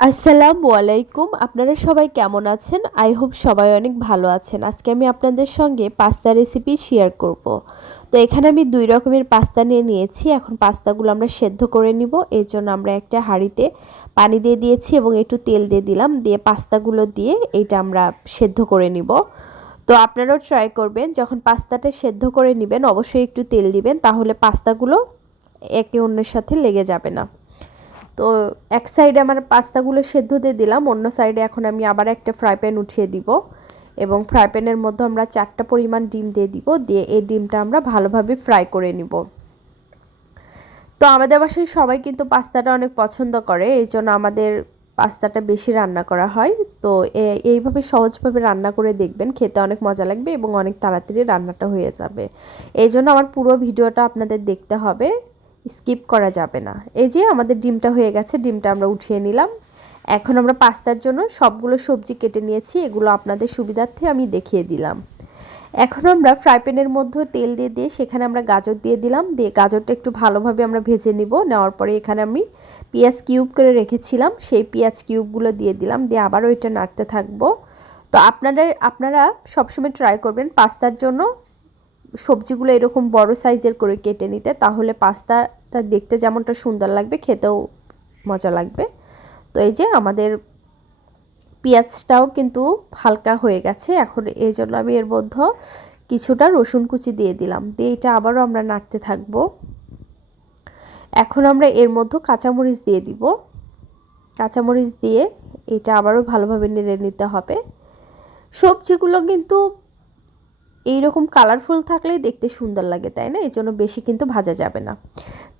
আসসালামু আলাইকুম। আপনারা সবাই কেমন আছেন? আই হোপ সবাই অনেক ভালো আছেন। আজকে আমি আপনাদের সঙ্গে পাস্তা রেসিপি শেয়ার করব। তো এখানে আমি ২ রকমের পাস্তা নিয়ে নিয়েছি। এখন পাস্তাগুলো আমরা সেদ্ধ করে নিব। এর জন্য আমরা একটা হাঁড়িতে পানি দিয়ে দিয়েছি এবং একটু তেল দিয়ে দিলাম। দিয়ে পাস্তাগুলো দিয়ে এইটা আমরা সেদ্ধ করে নিব। তো আপনারাও ট্রাই করবেন যখন পাস্তাটা সেদ্ধ করে নিবেন অবশ্যই একটু তেল দিবেন, তাহলে পাস্তাগুলো একে অন্যের সাথে লেগে যাবে না। তো এক সাইডে আমার পাস্তাগুলো সেদ্ধ দিয়ে দিলাম, অন্য সাইডে এখন আমি আবার একটা ফ্রাই প্যান উঠিয়ে দিব এবং ফ্রাই প্যানের মধ্যে আমরা 4টা পরিমাণ ডিম দিয়ে দিব। দিয়ে এই ডিমটা আমরা ভালোভাবে ফ্রাই করে নিব। তো আমাদের বাসায় সবাই কিন্তু পাস্তাটা অনেক পছন্দ করে, এই জন্য আমাদের পাস্তাটা বেশি রান্না করা হয়। তো এইভাবে সহজভাবে রান্না করে দেখবেন, খেতে অনেক মজা লাগবে এবং অনেক তাড়াতাড়ি রান্নাটা হয়ে যাবে। এই জন্য আমার পুরো ভিডিওটা আপনাদের দেখতে হবে, স্কিপ করা যাবে না। এই যে আমাদের ডিমটা হয়ে গেছে, ডিমটা আমরা উঠিয়ে নিলাম। এখন আমরা পাস্তার জন্য সবগুলো সবজি কেটে নিয়েছি, এগুলো আপনাদের সুবিধার্থে আমি দেখিয়ে দিলাম। এখন আমরা ফ্রাই প্যানের মধ্যে তেল দিয়ে দিয়ে সেখানে আমরা গাজর দিয়ে দিলাম। দিয়ে গাজরটা একটু ভালোভাবে আমরা ভেজে নিব। নেওয়ার পরে এখানে আমি পেঁয়াজ কিউব করে রেখেছিলাম, সেই পেঁয়াজ কিউবগুলো দিয়ে দিলাম। দিয়ে আবারও এটা নাড়তে থাকবো। তো আপনারা সবসময় ট্রাই করবেন পাস্তার জন্য সবজিগুলো এরকম বড় সাইজের করে কেটে নিতে, তাহলে পাস্তাটা দেখতে যেমনটা সুন্দর লাগবে খেতেও মজা লাগবে। তো এই যে আমাদের পেঁয়াজটাও কিন্তু হালকা হয়ে গেছে। এখন এই জন্য আমি এর মধ্যে কিছুটা রসুন কুচি দিয়ে দিলাম। দিয়ে এটা আবারও আমরা নাড়তে থাকবো। এখন আমরা এর মধ্যে কাঁচামরিচ দিয়ে দিব। কাঁচামরিচ দিয়ে এটা আবারও ভালোভাবে নেড়ে নিতে হবে। সবজিগুলো কিন্তু এইরকম কালারফুল থাকলেই দেখতে সুন্দর লাগে, তাই না? এই জন্য বেশি কিন্তু ভাজা যাবে না।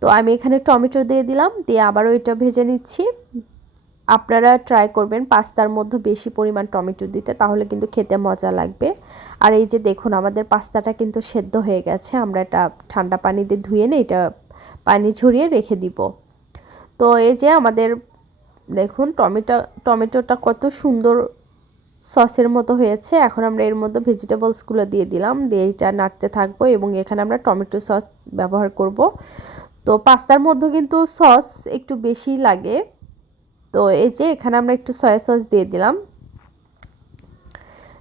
তো আমি এখানে টমেটো দিয়ে দিলাম, দিয়ে আবারও এটা ভেজে নিচ্ছি। আপনারা ট্রাই করবেন পাস্তার মধ্যে বেশি পরিমাণ টমেটো দিতে, তাহলে কিন্তু খেতে মজা লাগবে। আর এই যে দেখুন আমাদের পাস্তাটা কিন্তু সেদ্ধ হয়ে গেছে। আমরা এটা ঠান্ডা পানি দিয়ে ধুয়ে নিয়ে এটা পানি ঝরিয়ে রেখে দিব। তো এই যে আমাদের দেখুন টমেটোটা কত সুন্দর সসের মতো হয়েছে। এখন আমরা এর মধ্যে ভেজিটেবলসগুলো দিয়ে দিলাম, দিয়ে এটা নাড়তে থাকবো এবং এখানে আমরা টমেটো সস ব্যবহার করব। তো পাস্তার মধ্যে কিন্তু সস একটু বেশি লাগে। তো এই যে এখানে আমরা একটু সয়া সস দিয়ে দিলাম।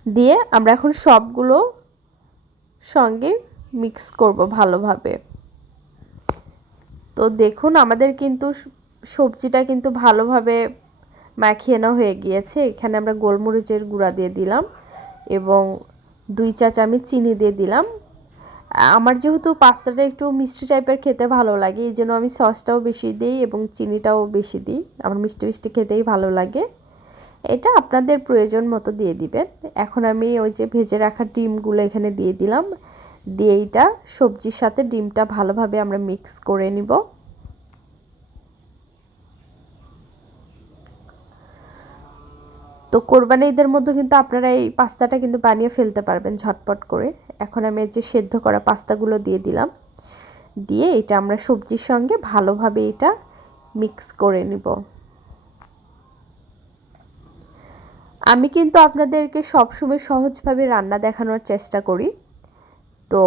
দিয়ে আমরা এখন সবগুলো সঙ্গে মিক্স করব ভালোভাবে। তো দেখুন আমাদের কিন্তু সবজিটা কিন্তু ভালোভাবে মাখিয়ে নেওয়া হয়ে গিয়েছে। এখানে আমরা গোলমরিচের গুঁড়া দিয়ে দিলাম এবং 2 চা চামচ চিনি দিয়ে দিলাম। আমার যেহেতু পাস্তাটা একটু মিষ্টি টাইপের খেতে ভালো লাগে, এই জন্য আমি সসটাও বেশি দিই এবং চিনিটাও বেশি দিই। আমার মিষ্টি মিষ্টি খেতেই ভালো লাগে। এটা আপনাদের প্রয়োজন মতো দিয়ে দিবেন। এখন আমি ওই যে ভেজে রাখা ডিমগুলো এখানে দিয়ে দিলাম। দিয়ে এইটা সবজির সাথে ডিমটা ভালোভাবে আমরা মিক্স করে নিব। তো কোরবানি ঈদের মধ্যে কিন্তু আপনারা এই পাস্তাটা কিন্তু বানিয়ে ফেলতে পারবেন ঝটপট করে। এখন আমি এই যে সেদ্ধ করা পাস্তাগুলো দিয়ে দিলাম। দিয়ে এটা আমরা সবজির সঙ্গে ভালোভাবে এটা মিক্স করে নিব। আমি কিন্তু আপনাদেরকে সবসময় সহজভাবে রান্না দেখানোর চেষ্টা করি। তো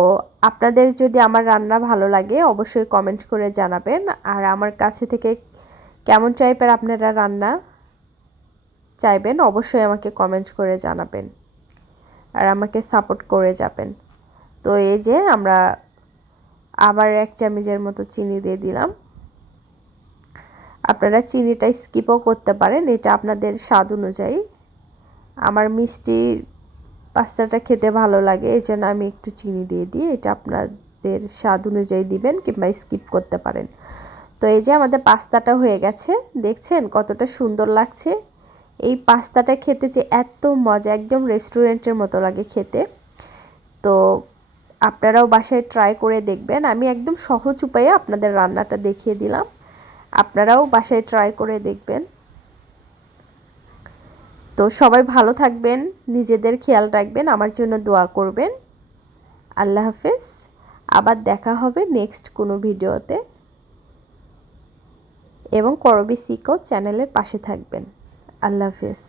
আপনাদের যদি আমার রান্না ভালো লাগে অবশ্যই কমেন্ট করে জানাবেন। আর আমার কাছে থেকে কেমন টাইপের আপনারা রান্না চাইবেন অবশ্যই আমাকে কমেন্ট করে জানাবেন আর আমাকে সাপোর্ট করে যাবেন। তো এই যে আমরা আবার 1 চামচের মতো চিনি দিয়ে দিলাম। আপনারা চিনিটা স্কিপও করতে পারেন, এটা আপনাদের স্বাদ অনুযায়ী। আমার মিষ্টি পাস্তাটা খেতে ভালো লাগে, এই জন্য আমি একটু চিনি দিয়ে দিই। এটা আপনাদের স্বাদ অনুযায়ী দিবেন কিংবা স্কিপ করতে পারেন। তো এই যে আমাদের পাস্তাটা হয়ে গেছে, দেখছেন কতটা সুন্দর লাগছে। এই পাস্তাটা খেতে যে এত মজা, একদম রেস্টুরেন্টের মতো লাগে খেতে। তো আপনারাও বাসায় ট্রাই করে দেখবেন। আমি একদম সহজ উপায়ে আপনাদের রান্নাটা দেখিয়ে দিলাম, আপনারাও বাসায় ট্রাই করে দেখবেন। তো সবাই ভালো থাকবেন, নিজেদের খেয়াল রাখবেন, আমার জন্য দোয়া করবেন। আল্লাহ হাফেজ। আবার দেখা হবে নেক্সট কোনো ভিডিওতে এবং করবি সিকো চ্যানেলের পাশে থাকবেন। আল্লাহ হাফেজ।